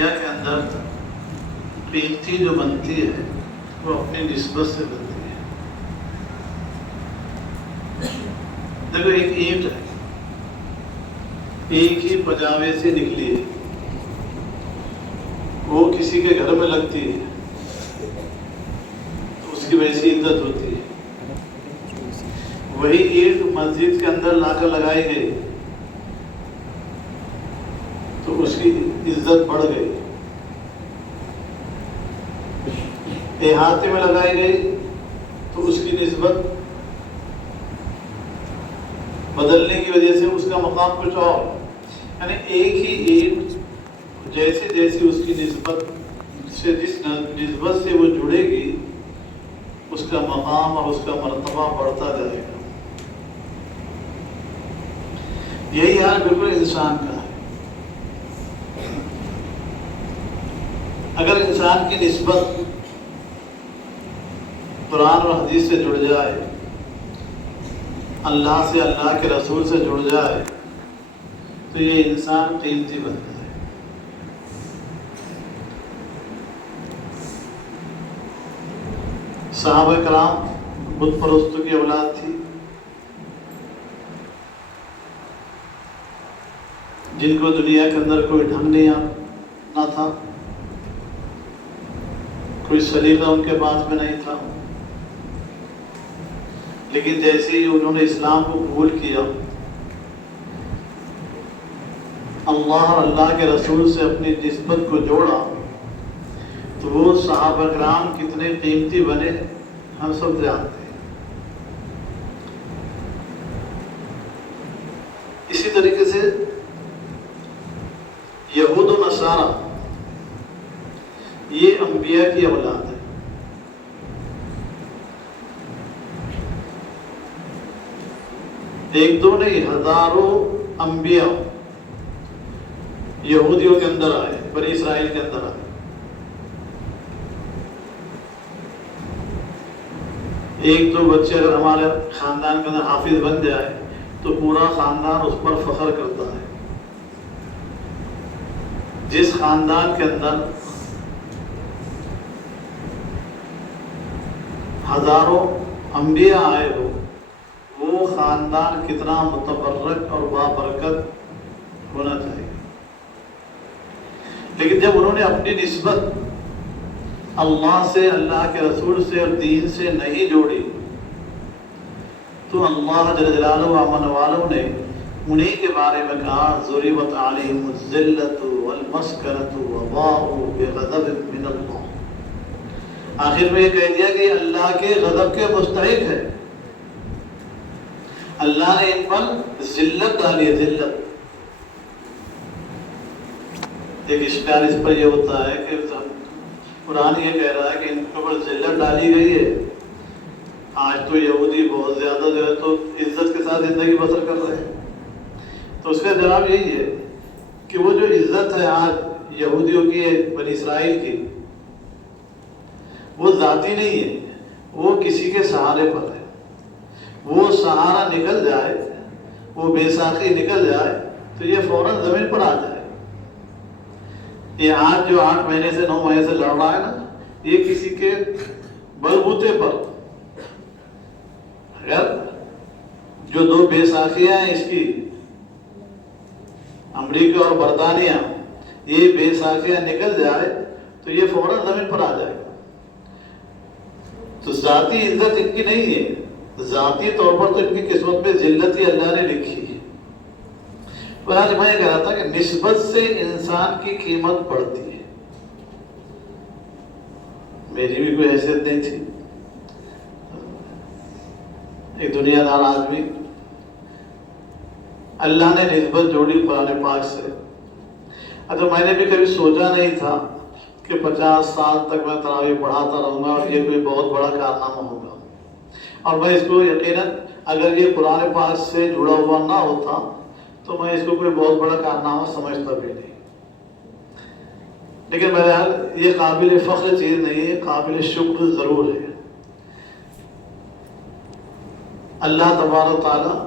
دنیا کے اندر قیمتی جو بنتی ہے وہ اپنی نسبت سے بنتی ہے. دیکھو ایک اینٹ ہے، ایک ہی پجاوے سے نکلی ہے، وہ کسی کے گھر میں لگتی ہے تو اس کی ویسی عزت ہوتی ہے. وہی اینٹ مسجد کے اندر لا کر لگائی گئی تو اس کی عزت بڑھ گئی. احاطے میں لگائی گئی تو اس کی نسبت بدلنے کی وجہ سے اس کا مقام کچھ اور. یعنی ایک ہی اینٹ جیسے جیسے اس کی نسبت سے جس نسبت سے وہ جڑے گی اس کا مقام اور اس کا مرتبہ بڑھتا جائے گا. یہی حال بالکل انسان کا ہے. اگر انسان کی نسبت قرآن اور حدیث سے جڑ جائے، اللہ سے، اللہ کے رسول سے جڑ جائے تو یہ انسان قیمتی بنتا ہے. صحابہ کرام بت پرستوں کی اولاد تھی جن کو دنیا کے اندر کوئی ڈھنگ نہ تھا، کوئی سلیقہ ان کے پاس میں نہیں تھا. لیکن جیسے ہی انہوں نے اسلام کو قبول کیا، اللہ اور اللہ کے رسول سے اپنی نسبت کو جوڑا، تو وہ صحابہ کرام کتنے قیمتی بنے ہم سب جانتے ہیں. اسی طریقے سے یہود و نصارہ یہ انبیاء کی اولاد ہے. ایک دو نہیں، ہزاروں انبیاء یہودیوں کے اندر آئے، بنی اسرائیل کے اندر آئے. ایک دو بچے اگر ہمارے خاندان کے اندر حافظ بن جائے تو پورا خاندان اس پر فخر کرتا ہے. جس خاندان کے اندر ہزاروں انبیاء آئے ہو وہ خاندان کتنا متبرک اور بابرکت ہونا چاہیے. لیکن جب انہوں نے اپنی نسبت اللہ سے، اللہ کے رسول سے اور دین سے نہیں جوڑی تو اللہ جل جلالہ و امن والوں نے انہی کے بارے میں کہا ضربت علیہم الذلۃ والمسکنۃ وباءوا بغضب من اللہ. آخر میں یہ کہہ دیا کہ اللہ کے غضب کے مستحق ہے. اللہ نے ان پر ذلت ڈالی ہے، ذلت. ایک اشکال اس پر یہ ہوتا ہے کہ قرآن یہ کہہ رہا ہے کہ ان کے اوپر ذلت ڈالی گئی ہے. آج تو یہودی بہت زیادہ جو ہے تو عزت کے ساتھ زندگی بسر کر رہے ہیں. تو اس کا جواب یہی ہے کہ وہ جو عزت ہے آج یہودیوں کی ہے، بنی اسرائیل کی، وہ ذاتی نہیں ہے، وہ کسی کے سہارے پر ہے. وہ سہارا نکل جائے، وہ بے ساخی نکل جائے تو یہ فوراً زمین پر آ جائے. یہ آج جو 8 مہینے سے 9 مہینے سے لڑ رہا ہے نا، یہ کسی کے بلبوتے پر. اگر جو 2 بے ساخیاں ہیں اس کی، امریکہ اور برطانیہ، یہ بے ساخیاں نکل جائے تو یہ فوراً زمین پر آ جائے. تو ذاتی عزت ان کی نہیں ہے، ذاتی طور پر تو ان کی قسمت میں ذلت ہی اللہ نے لکھی ہے. پر آج میں یہ کہہ رہا تھا کہ نسبت سے انسان کی قیمت بڑھتی ہے. میری بھی کوئی حیثیت نہیں تھی، ایک دنیا دار آدمی، اللہ نے نسبت جوڑی قرآن پاک سے. اچھا میں نے بھی کبھی سوچا نہیں تھا کہ 50 سال تک میں تراویح پڑھاتا رہوں گا اور یہ کوئی بہت بڑا کارنامہ ہوگا. اور میں اس کو یقیناً اگر یہ قرآن پاک سے جڑا ہوا نہ ہوتا تو میں اس کو کوئی بہت بڑا کارنامہ سمجھتا بھی نہیں. لیکن بہرحال یہ قابل فخر چیز نہیں ہے، قابل شکر ضرور ہے. اللہ تبارک و تعالیٰ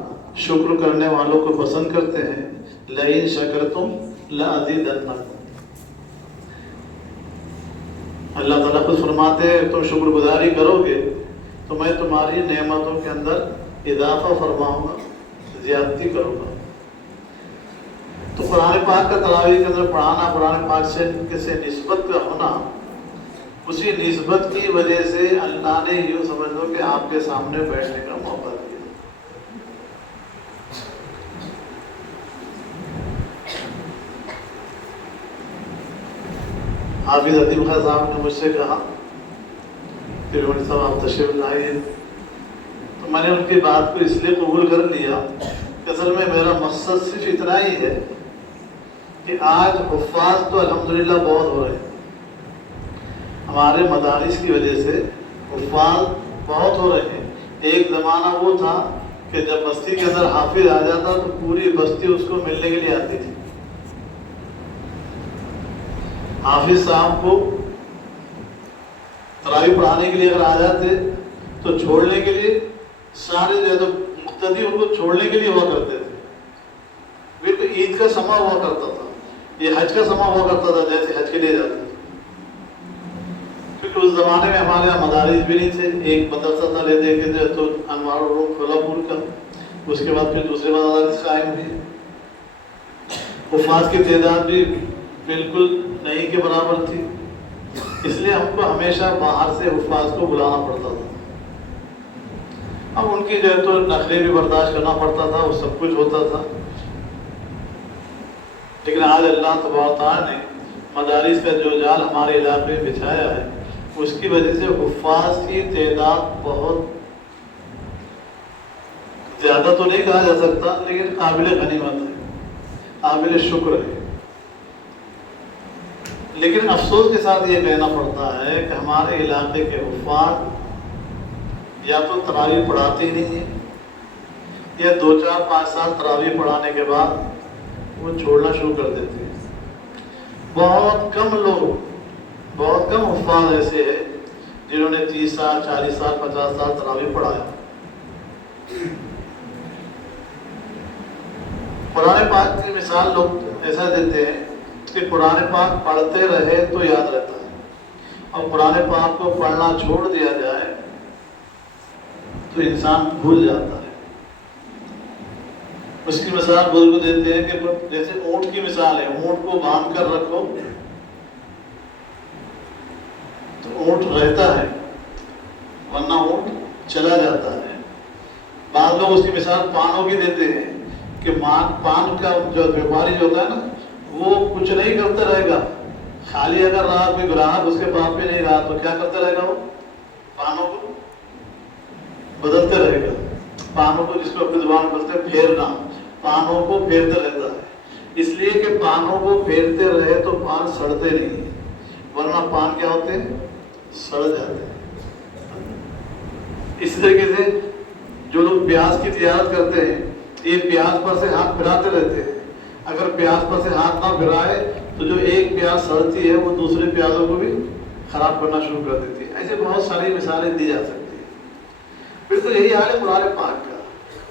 شکر کرنے والوں کو پسند کرتے ہیں. لئن شکرتم لأزیدنکم. اللہ تعالیٰ خود فرماتے ہیں تم شکر گزاری کرو گے تو میں تمہاری نعمتوں کے اندر اضافہ فرماؤں گا، زیادتی کروں گا۔ تو قرآن پاک کا تراویح کے اندر پڑھانا، قرآن پاک سے کسی نسبت کا ہونا، اسی نسبت کی وجہ سے اللہ نے یوں سمجھ لو کہ آپ کے سامنے بیٹھنے کا موقع دیا۔ حافظ عظیم خان صاحب نے مجھ سے کہا کہ روڑی صاحب آپ تشریف لائیے، تو میں نے ان کی بات کو اس لیے قبول کر لیا کہ اصل میں میرا مقصد صرف اتنا ہی ہے کہ آج حفاظ تو الحمدللہ بہت ہو رہے ہیں، ہمارے مدارس کی وجہ سے حفاظ بہت ہو رہے ہیں۔ ایک زمانہ وہ تھا کہ جب بستی کے اندر حافظ آ جاتا تو پوری بستی اس کو ملنے کے لیے آتی تھی۔ حافظ صاحب کو تراویح پڑھانے کے لیے اگر آ جاتے تو چھوڑنے کے لیے سارے جو مقتدی ان کو چھوڑنے کے لیے ہوا کرتے تھے۔ بالکل عید کا سما ہوا کرتا تھا، یہ حج کا سما ہوا کرتا تھا، جیسے حج کے لیے جاتے تھے، کیونکہ اس زمانے میں ہمارے یہاں مدارس بھی نہیں تھے۔ ایک مدرسہ تھا لیتے کہ تو انوار العلوم کھولا پور کا، اس کے بعد پھر دوسرے مدارس قائم ہوئے۔ حفاظ کی تعداد بھی بالکل نہیں کے برابر تھی، اس لیے ہم کو ہمیشہ باہر سے حفاظ کو بلانا پڑتا تھا۔ اب ان کی جو ہے تو نخرے بھی برداشت کرنا پڑتا تھا، وہ سب کچھ ہوتا تھا، لیکن آج اللہ تبارک و تعالیٰ نے مدارس کا جو جال ہمارے علاقے میں بچھایا ہے، اس کی وجہ سے حفاظ کی تعداد بہت زیادہ تو نہیں کہا جا سکتا، لیکن قابل غنیمت ہے، قابل شکر ہے۔ لیکن افسوس کے ساتھ یہ کہنا پڑتا ہے کہ ہمارے علاقے کے حفاظ یا تو تراویح پڑھاتے ہی نہیں ہیں، یا 2 4 5 سال تراویح پڑھانے کے بعد وہ چھوڑنا شروع کر دیتے ہیں۔ بہت کم لوگ، بہت کم حفاظ ایسے ہیں جنہوں نے 30 سال 40 سال 50 سال تراویح پڑھایا۔ قرآن پاک کی مثال لوگ ایسا دیتے ہیں کہ قرآن پاک پڑھتے رہے تو یاد رہتا ہے، اور قرآن پاک کو پڑھنا چھوڑ دیا جائے تو انسان بھول جاتا ہے۔ اس کی مثال بزرگ دیتے ہیں کہ جیسے اونٹ کی مثال ہے، اونٹ کو باندھ کر رکھو تو اونٹ رہتا ہے، ورنہ اونٹ چلا جاتا ہے۔ بعض لوگ اس کی مثال پانوں کی دیتے ہیں کہ پان کا جو بیپاری جو ہوتا ہے نا، وہ کچھ نہیں کرتا رہے گا، خالی اگر رہا کوئی گراہک اس کے پاس پہ نہیں رہا تو کیا کرتا رہے گا، وہ پانوں کو بدلتے رہے گا۔ پانوں کو، جس کو اپنی زبان میں بولتے ہیں پھیرنا، پانوں کو پھیرتے رہتا ہے، اس لیے کہ پانوں کو پھیرتے رہے تو پان سڑتے نہیں، ورنہ پان کیا ہوتے ہیں، سڑ جاتے ہیں۔ اسی طریقے سے جو لوگ پیاز کی تجارت کرتے ہیں، یہ پیاز پر سے ہاتھ پھراتے رہتے ہیں، اگر پیاز پر سے ہاتھ نہ پھرائے تو جو ایک پیاز سڑتی ہے وہ دوسرے پیازوں کو بھی خراب کرنا شروع کر دیتی ہے۔ ایسے بہت ساری مثالیں دی جا سکتی ہیں۔ بالکل یہی حال ہے قرآن پاک کا،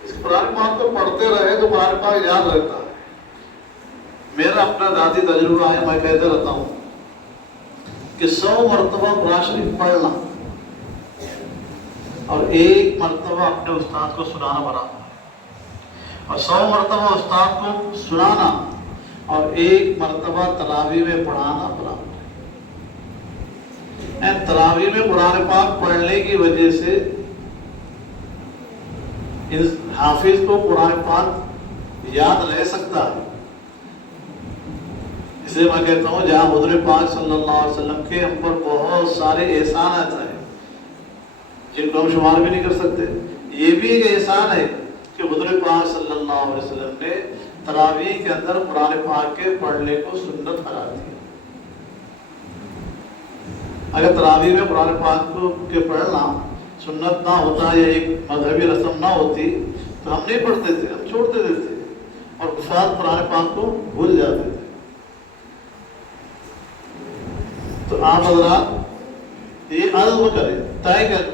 اس قرآن پاک کو پڑھتے رہے تو قرآن پاک یاد رہتا ہے۔ میرا اپنا ذاتی تجربہ ہے، میں کہتا رہتا ہوں کہ 100 مرتبہ قرآن شریف پڑھنا اور 1 مرتبہ اپنے استاد کو سنانا برابر ہے، اور 100 مرتبہ استاد کو سنانا اور 1 مرتبہ تراویح میں پڑھانا برابر ہے۔ تراویح میں قرآن پاک پڑھنے کی وجہ سے حافظ کو قرآن پاک یاد رہ سکتا ہے۔ اس لیے میں کہتا ہوں جہاں حضور پاک صلی اللہ علیہ وسلم کے ہم پر بہت سارے احسانات ہیں جن کو ہم شمار بھی نہیں کر سکتے، یہ بھی ایک احسان ہے کہ حضور پاک صلی اللہ علیہ وسلم نے تراویح کے اندر قرآن پاک کے پڑھنے کو سنت قرار دیا۔ اگر تراویح میں قرآن پاک کو کے پڑھنا سنت نہ ہوتا یا ایک مذہبی رسم نہ ہوتی تو ہم نہیں پڑھتے تھے، ہم چھوڑتے دیتے اور حفاظ قرآن پاک کو بھول جاتے تھے۔ تو آپ حضرات یہ عزم کریں، طے کریں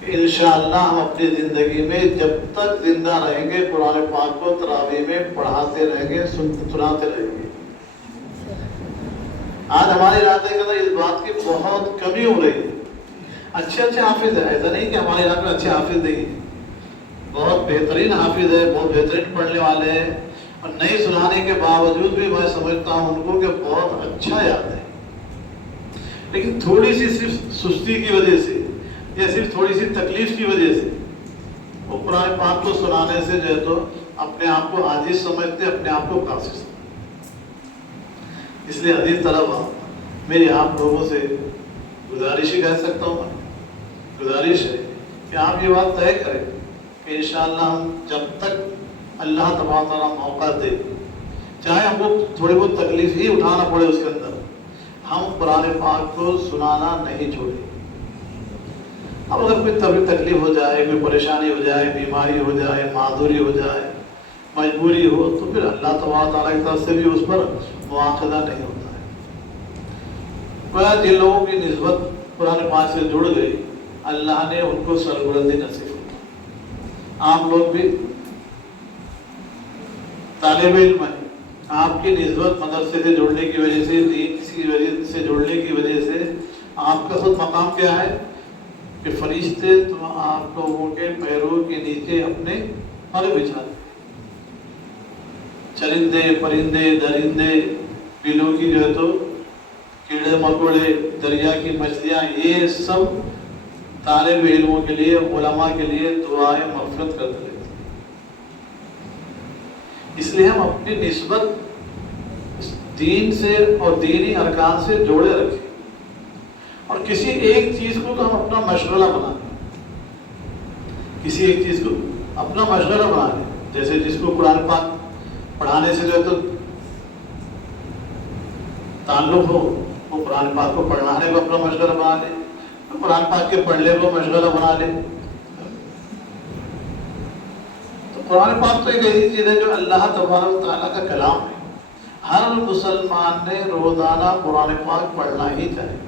کہ انشاءاللہ ہم اپنی زندگی میں جب تک زندہ رہیں گے قرآن پاک کو تراویح میں پڑھاتے رہیں گے، سناتے رہیں گے۔ آج ہمارے علاقے کے اندر اس بات کی بہت کمی ہو رہی ہے. اچھے حافظ ہیں، ایسا نہیں کہ ہمارے علاقے میں اچھے حافظ نہیں ہیں، بہت بہترین حافظ ہے، بہت بہترین پڑھنے والے ہیں، اور نہیں سنانے کے باوجود بھی میں سمجھتا ہوں ان کو کہ بہت اچھا یاد ہے. لیکن تھوڑی سی صرف سستی کی وجہ سے یا صرف تھوڑی سی تکلیف کی وجہ سے وہ قرآن پاک کو سنانے سے جو ہے تو اپنے آپ کو عاجز سمجھتے، اپنے آپ کو قاصر سمجھتے. اس لیے عزیز طلبہ، میری آپ لوگوں سے گزارش ہی کہہ سکتا ہوں میں، گزارش ہے کہ آپ یہ بات طے کریں کہ انشاءاللہ ہم جب تک اللہ تبارک تعالیٰ موقع دے، چاہے ہم کو تھوڑی بہت تکلیف ہی اٹھانا پڑے اس کے اندر، ہم قرآن پاک کو سنانا نہیں چھوڑیں. اب اگر کوئی طبی تکلیف ہو جائے، کوئی پریشانی ہو جائے، بیماری ہو جائے، معذوری ہو جائے، مجبوری ہو، تو پھر اللہ تبارک تعالیٰ کی طرف سے بھی اس پر مواخذہ نہیں ہوتا ہے. گویا جن لوگوں کی نسبت قرآن پاک سے جڑ گئی، اللہ نے ان کو سربلندی نصیب کی. آپ لوگ بھی طالب علم ہیں، آپ کی نسبت مدرسے سے جڑنے کی وجہ سے، دین کی وجہ سے جڑنے کی وجہ سے آپ کا خود مقام کیا ہے کہ فرشتے تم آپ لوگوں کے پیروں کے نیچے اپنے پر بچھا دیں. چرندے، پرندے، درندے، بلوں کی جو ہے تو کیڑے مکوڑے، دریا کی مچھلیاں، یہ سب طالب علموں کے لیے، علماء کے لیے دعائیں مغفرت کرتے رہتے ہیں. اس لیے ہم اپنی نسبت دین سے اور دینی ارکان سے جوڑے رکھیں، اور کسی ایک چیز کو تو ہم اپنا مشغلہ بنا لیں. کسی ایک چیز کو اپنا مشغلہ بنا لیں. جیسے جس کو قرآن پاک پڑھانے سے جو ہے تو تعلق ہو، وہ قرآن پاک کو پڑھانے کو اپنا مشغلہ بنا لے، قرآن پاک کے پڑھنے کو مشغلہ بنا لے. تو قرآن پاک تو ایک ایسی چیز ہے جو اللہ تبارک تعالیٰ کا کلام ہے. ہر مسلمان نے روزانہ قرآن پاک پڑھنا ہی چاہیے.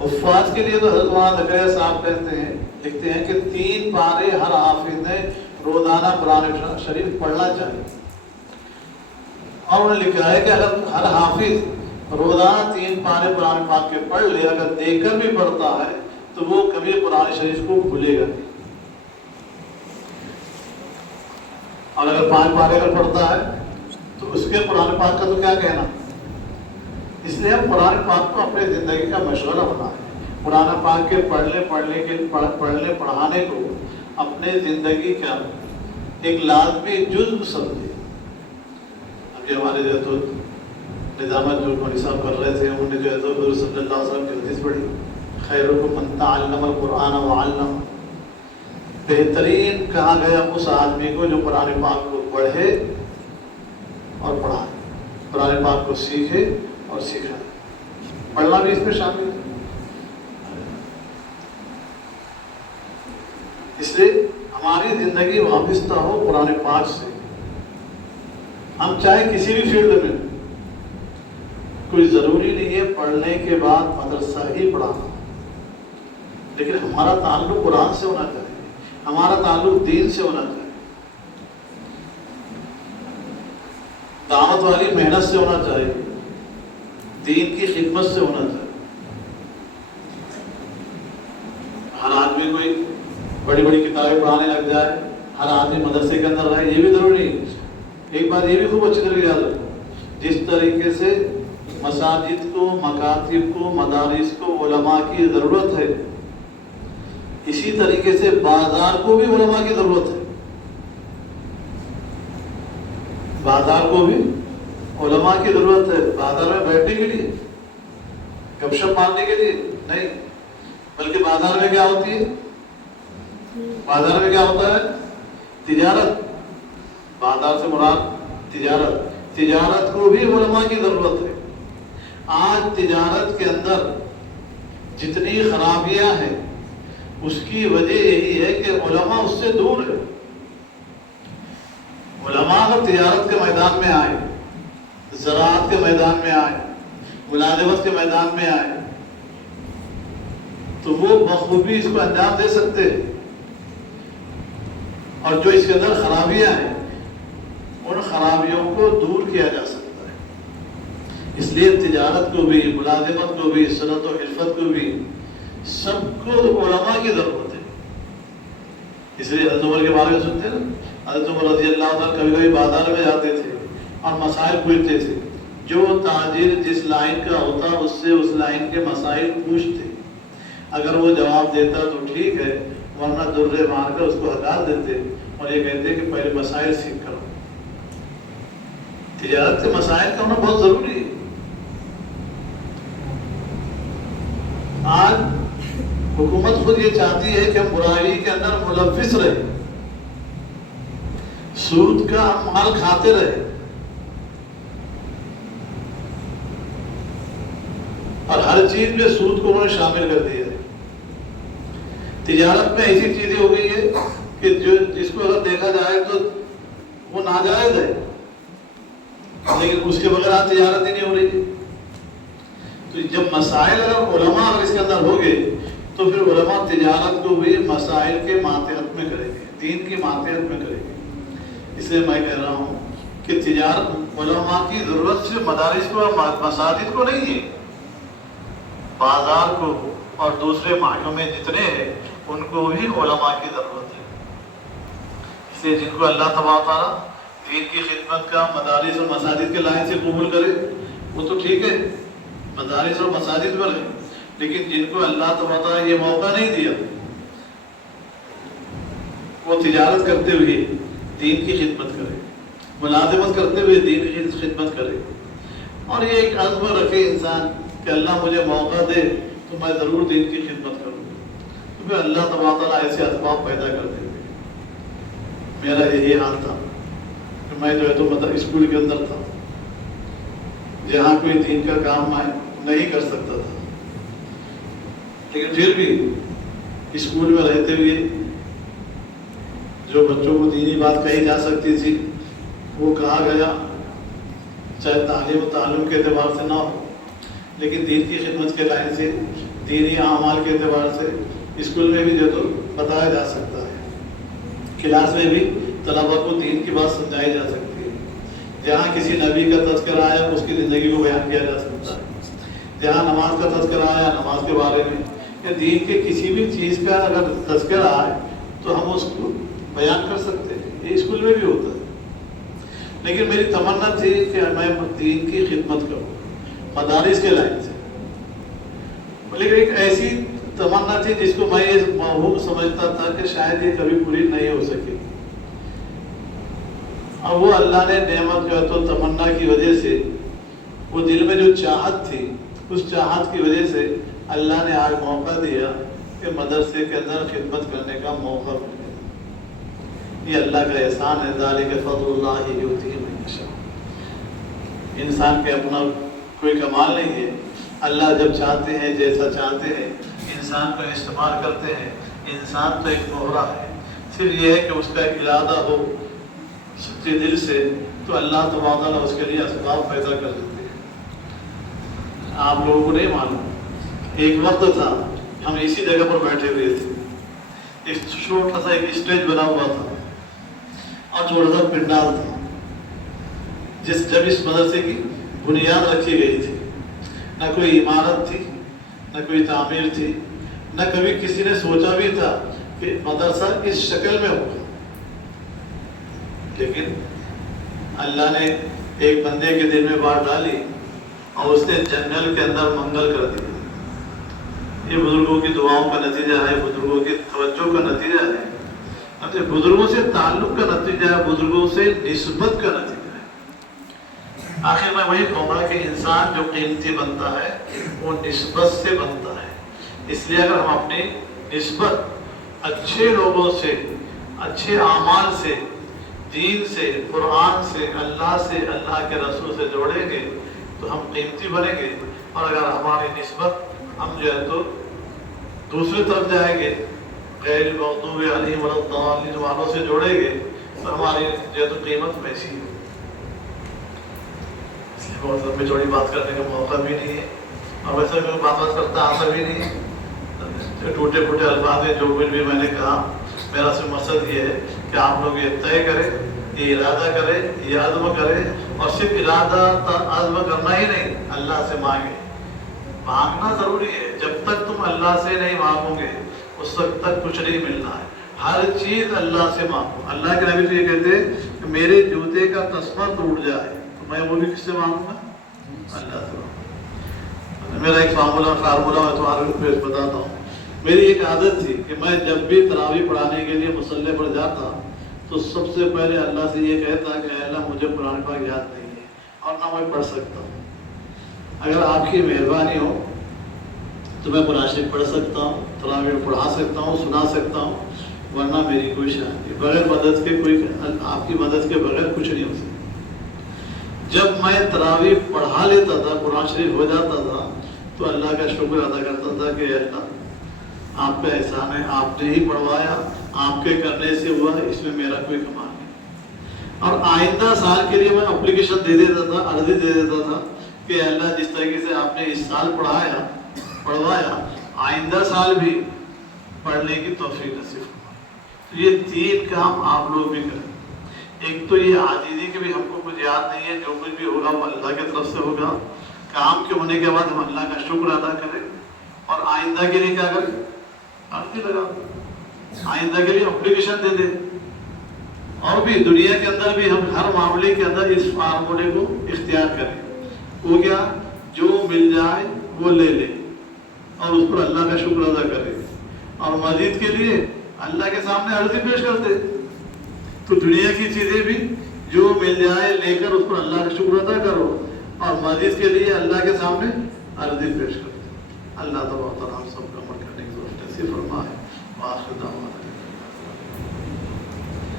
حفاظ کے لیے تو حضرت مولانا زکریا صاحب لکھتے ہیں کہ 3 پارے ہر حافظ نے روزانہ قرآن شریف پڑھنا چاہیے. اور انہوں نے لکھا ہے کہ اگر ہر حافظ روزانہ 3 پارے قرآن پاک کے پڑھ لے، اگر دیکھ کر بھی پڑھتا ہے تو وہ کبھی قرآن شریف کو بھولے گا نہیں. اور اگر 5 پارے اگر پڑھتا ہے تو اس کے قرآن پاک کا تو کیا کہنا. اس لیے ہم قرآن پاک کو اپنے زندگی کا مشغلہ بنائیں. قرآن پاک کے پڑھنے پڑھانے کو اپنے زندگی کا ایک لازمی جزو سمجھے. اب یہ ہمارے جو ہے تو نظامت جو مولوی صاحب کر رہے تھے، انہوں نے جو ہے تو حضور صلی اللہ علیہ وسلم کی حدیث پڑھی، خیرکم من تعلم القرآن وعلم. بہترین کہا گیا اس آدمی کو جو قرآن پاک کو پڑھے اور پڑھائے، قرآن پاک کو سیکھے اور سکھائے. پڑھنا بھی اس میں شامل ہے. اس لیے ہماری زندگی وابستہ ہو قرآن پاک سے. ہم چاہے کسی بھی فیلڈ میں، کوئی ضروری نہیں ہے پڑھنے کے بعد مدرسہ ہی پڑھانا، لیکن ہمارا تعلق قرآن سے ہونا چاہیے، ہمارا تعلق دین سے ہونا چاہیے، دعوت والی محنت سے ہونا چاہیے، دین کی خدمت سے ہونا چاہیے. ہر آدمی کوئی بڑی بڑی کتابیں پڑھانے لگ جائے، ہر آدمی مدرسے کے اندر رہے، یہ بھی ضروری نہیں. ایک بات یہ بھی خوب اچھی طرح یاد رکھو، جس طریقے سے مساجد کو، مکاتب کو، مدارس کو علماء کی ضرورت ہے، اسی طریقے سے بازار کو بھی علماء کی ضرورت ہے. بازار کو بھی علماء کی ضرورت ہے. بازار میں بیٹھنے کے لیے، گپ شپ مارنے کے لیے نہیں، بلکہ بازار میں کیا ہوتی ہے؟ بازار میں کیا ہوتا ہے؟ تجارت. بازار سے مراد تجارت. تجارت کو بھی علماء کی ضرورت ہے. آج تجارت کے اندر جتنی خرابیاں ہیں اس کی وجہ یہی ہے کہ علماء اس سے دور ہے. علماء اگر تجارت کے میدان میں آئے، زراعت کے میدان میں آئے، ملازمت کے میدان میں آئے، تو وہ بخوبی اس کو انجام دے سکتے ہیں. اور جو اس کے اندر خرابیاں ہیں ان خرابیوں کو دور کیا جا سکتا ہے. اس لیے تجارت کو بھی، ملازمت کو بھی، صنعت و حرفت کو بھی، سب کو علماء کی ضرورت ہے۔ اس لیے حضرت عمر کے بارے میں سنتے ہیں نا، حضرت عمر رضی اللہ عنہ کبھی کبھی بازار میں جاتے تھے اور مسائل پوچھتے تھے، جو تاجر جس لائن کا ہوتا اس سے اس لائن کے مسائل پوچھتے، اگر وہ جواب دیتا تو ٹھیک ہے، ورنہ درے مار کر اس کو ہٹا دیتے اور یہ کہتے کہ پہلے مسائل سیکھ کرو۔ تجارت کے مسائل کا ہونا بہت ضروری ہے۔ آج حکومت خود یہ چاہتی ہے کہ ہم برائی کے اندر ملوث رہے، سود کا ہم مال کھاتے رہے، اور ہر چیز میں سود کو انہوں نے شامل کر دیا ہے۔ تجارت میں ایسی چیزیں ہو گئی ہے کہ جس کو اگر دیکھا جائے تو وہ ناجائز ہے، لیکن اس کے بغیر آج تجارت ہی نہیں ہو رہی ہے۔ تو جب مسائل اگر علماء اگر اس کے اندر ہو گئے تو پھر علماء تجارت کو بھی مسائل کے ماتحت میں کریں گے، دین کی ماتحت میں کریں گے۔ اس لیے میں کہہ رہا ہوں کہ تجارت علماء کی ضرورت صرف مدارس کو اور مساجد کو نہیں ہے، بازار کو اور دوسرے محکمے جتنے ہیں ان کو بھی علماء کی ضرورت ہے۔ اس لیے جن کو اللہ تبارک و تعالیٰ دین کی خدمت کا مدارس اور مساجد کے لائن سے قبول کرے وہ تو ٹھیک ہے، مدارس اور مساجد میں رہے، لیکن جن کو اللہ تبارک و تعالیٰ یہ موقع نہیں دیا وہ تجارت کرتے ہوئے دین کی خدمت کرے، ملازمت کرتے ہوئے دین کی خدمت کرے، اور یہ ایک عزم رکھے انسان کہ اللہ مجھے موقع دے تو میں ضرور دین کی خدمت کروں، تو پھر اللہ تبارک و تعالیٰ ایسے اسباب پیدا کر دیں گے۔ میرا یہی حال تھا کہ میں جو ہے تو مطلب اسکول کے اندر تھا، جہاں کوئی دین کا کام میں نہیں کر سکتا تھا، لیکن پھر بھی اسکول میں رہتے ہوئے جو بچوں کو دینی بات کہی جا سکتی تھی وہ کہا گیا، چاہے تعلیم و تعلم کے اعتبار سے نہ ہو، لیکن دین کی خدمت کے لائن سے، دینی اعمال کے اعتبار سے اسکول میں بھی جو تو بتایا جا سکتا ہے، کلاس میں بھی طلبہ کو دین کی بات سمجھائی جا سکتی ہے، جہاں کسی نبی کا تذکرہ آیا اس کی زندگی کو بیان کیا جا سکتا ہے، جہاں نماز کا تذکرہ آیا نماز کے بارے میں، یا دین کے کسی بھی چیز کا اگر تذکرہ آئے تو ہم اس کو بیان کر سکتے ہیں، یہ اسکول میں بھی ہوتا ہے۔ لیکن میری تمنا تھی کہ میں دین کی خدمت کروں مدارس کے لائن سے، لیکن ایک ایسی تمنا تھی جس کو میں یہ موہوم سمجھتا تھا کہ شاید یہ کبھی پوری نہیں ہو سکے۔ اب وہ اللہ نے نعمت جو ہے تو تمنا کی وجہ سے، وہ دل میں جو چاہت تھی اس چاہت کی وجہ سے اللہ نے آج موقع دیا کہ مدرسے کے اندر خدمت کرنے کا موقع مل گیا۔ یہ اللہ کا احسان ہے، ذالک فضل اللہ یؤتیہ من یشاء۔ انسان کے اپنا کوئی کمال نہیں ہے، اللہ جب چاہتے ہیں جیسا چاہتے ہیں انسان کو استعمال کرتے ہیں۔ انسان تو ایک مہرہ ہے، صرف یہ ہے کہ اس کا ارادہ ہو سچے دل سے تو اللہ تبارک و تعالیٰ اس کے لیے اسباب پیدا کر دیتے ہیں۔ آپ لوگوں کو نہیں معلوم، ایک وقت تھا ہم اسی جگہ پر بیٹھے ہوئے تھے، ایک چھوٹا سا ایک اسٹیج بنا ہوا تھا اور چھوٹا سا پنڈال تھا، جب اس مدرسے کی بنیاد رکھی گئی تھی، نہ کوئی عمارت تھی، نہ کوئی تعمیر تھی، نہ کبھی کسی نے سوچا بھی تھا کہ مدرسہ اس شکل میں ہوگا، لیکن اللہ نے ایک بندے کے دل میں بات ڈالی اور اس نے جنگل کے اندر منگل کر دیا۔ یہ بزرگوں کی دعاؤں کا نتیجہ ہے، بزرگوں کی توجہ کا نتیجہ ہے، اپنے بزرگوں سے تعلق کا نتیجہ ہے، بزرگوں سے نسبت کا نتیجہ ہے۔ آخر میں وہی کہوں گا کہ انسان جو قیمتی بنتا ہے وہ نسبت سے بنتا ہے۔ اس لیے اگر ہم اپنی نسبت اچھے لوگوں سے، اچھے اعمال سے، دین سے، قرآن سے، اللہ سے، اللہ کے رسول سے جوڑیں گے تو ہم قیمتی بنیں گے، اور اگر ہماری نسبت ہم جو ہے تو دوسری طرف جائیں گے، غیر المغضوب علیہم ولا الضالین والوں سے جوڑیں گے تو ہماری جو ہے تو قیمت ویسی ہے۔ اس لیے بہت لمبی چوڑی بات کرنے کا موقع بھی نہیں ہے، اور ویسے میں بات کرتا آتا بھی نہیں ہے، ٹوٹے پھوٹے الفاظ ہیں، جو کچھ بھی میں نے کہا میرا صرف مقصد یہ ہے کہ آپ لوگ یہ طے کریں کہ ارادہ کرے، یہ عزم کرے، اور صرف ارادہ عزم کرنا ہی نہیں، اللہ سے مانگے۔ مانگنا ضروری ہے، جب تک تم اللہ سے نہیں مانگو گے اس وقت تک کچھ نہیں ملنا ہے۔ ہر چیز اللہ سے مانگو۔ اللہ کے نبی تو یہ کہتے ہیں کہ میرے جوتے کا تسمہ ٹوٹ جائے تو میں وہ بھی کس سے مانگوں گا؟ اللہ سے مانگوں۔ میرا ایک فارمولہ میں تمہارے کو بتاتا ہوں۔ میری ایک عادت تھی کہ میں جب بھی تراویح پڑھانے کے لیے مصلی پر جاتا تو سب سے پہلے اللہ سے یہ کہتا کہ اے اللہ مجھے قرآن پاک یاد نہیں ہے اور نہ میں پڑھ سکتا ہوں، اگر آپ کی مہربانی ہو تو میں قرآن شریف پڑھ سکتا ہوں، تراویح پڑھا سکتا ہوں، سنا سکتا ہوں، ورنہ میری کوئی شان نہیں، بغیر مدد کے کوئی، آپ کی مدد کے بغیر کچھ نہیں ہو سکتا۔ جب میں تراویح پڑھا لیتا تھا، قرآن شریف ہو جاتا تھا تو اللہ کا شکر ادا کرتا تھا کہ اللہ آپ کا احسان ہے، آپ نے ہی پڑھوایا، آپ کے کرنے سے ہوا، اس میں میرا کوئی کمال نہیں۔ اور آئندہ سال کے لیے میں اپلیکیشن دے دیتا تھا، عرضی دے دیتا تھا کہ اللہ جس طریقے سے آپ نے اس سال پڑھوایا، آئندہ سال بھی پڑھنے کی توفیق نصیب فرمائے۔ یہ تین کام آپ لوگ بھی کریں۔ ایک تو یہ عاجزی کہ بھی ہم کو کچھ یاد نہیں ہے، جو کچھ بھی ہوگا وہ اللہ کی طرف سے ہوگا، کام کے ہونے کے بعد ہم اللہ کا شکر ادا کریں، اور آئندہ کے لیے کیا کریں؟ عرضی لگا دیں، آئندہ کے لیے اپلیکیشن دے دیں۔ اور بھی دنیا کے اندر بھی ہم ہر معاملے کے اندر اس فارمولے کو اختیار کریں۔ وہ کیا؟ جو مل جائے وہ لے لے اور اس پر اللہ کا شکر ادا کرے، اور مزید کے لیے اللہ کے سامنے عرضی پیش کرتے۔ تو دنیا کی چیزیں بھی جو مل جائے لے کر اس پر اللہ کا شکر ادا کرو، اور مزید کے لیے اللہ کے سامنے عرضی پیش کرتے۔ اللہ تعالیٰ ہم سب کا عمل کرنے کی ضرورت ہے، فرمائے۔